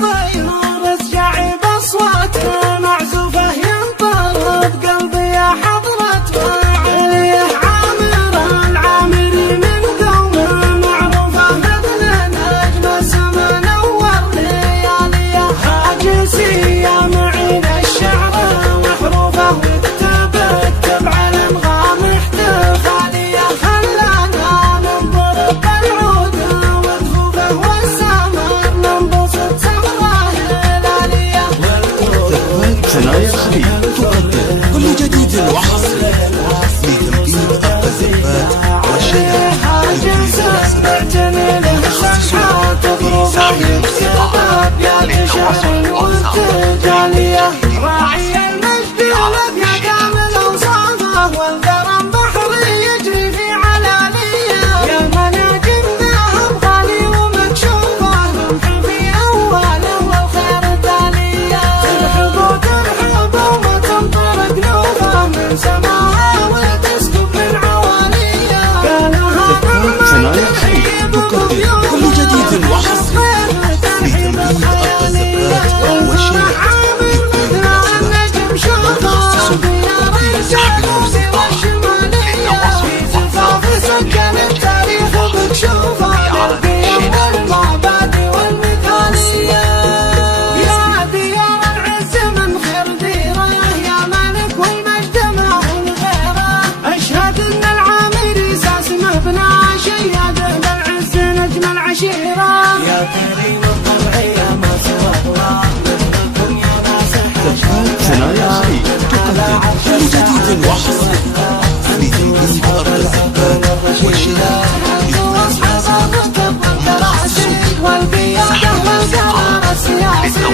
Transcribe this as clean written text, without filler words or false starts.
الطيور اسجعي باصواتها معزوفة ينطرب قلبي يا حضرة عليه عامر العامري من قومه معروفة مثل نجم السما نور لياليه هاجسي يا معين الشعر محروفة وتبتب على انغام احتفالية خلانا ننظر بالعود وذهوبه والسمر ننبسط سمرة هلالية ثنايا الخليل تقدم كل جديد وحصري لتمكين أرض الزفات والشيلات راعي المجد ولد كامل اوصافه والكرم بحري يجري في علانيه يا مناجم ذهب غالي ومكشوفه رمح في اوله والخير تاليه ترحب وترحب وما تمطر قلوبه من سماها وتسكب من عواليه قالها ثنايا الخليل تقدم كل جديد وحصري لتمكين أرض الزفات والشيلات يا كريم الضرعية ما سوى الله مثلكم يا ناس ثنايا الخليل تقدم كل جديد وحصري لتمكين أرض الزفات والشيلات والقيادة والقرار السياسي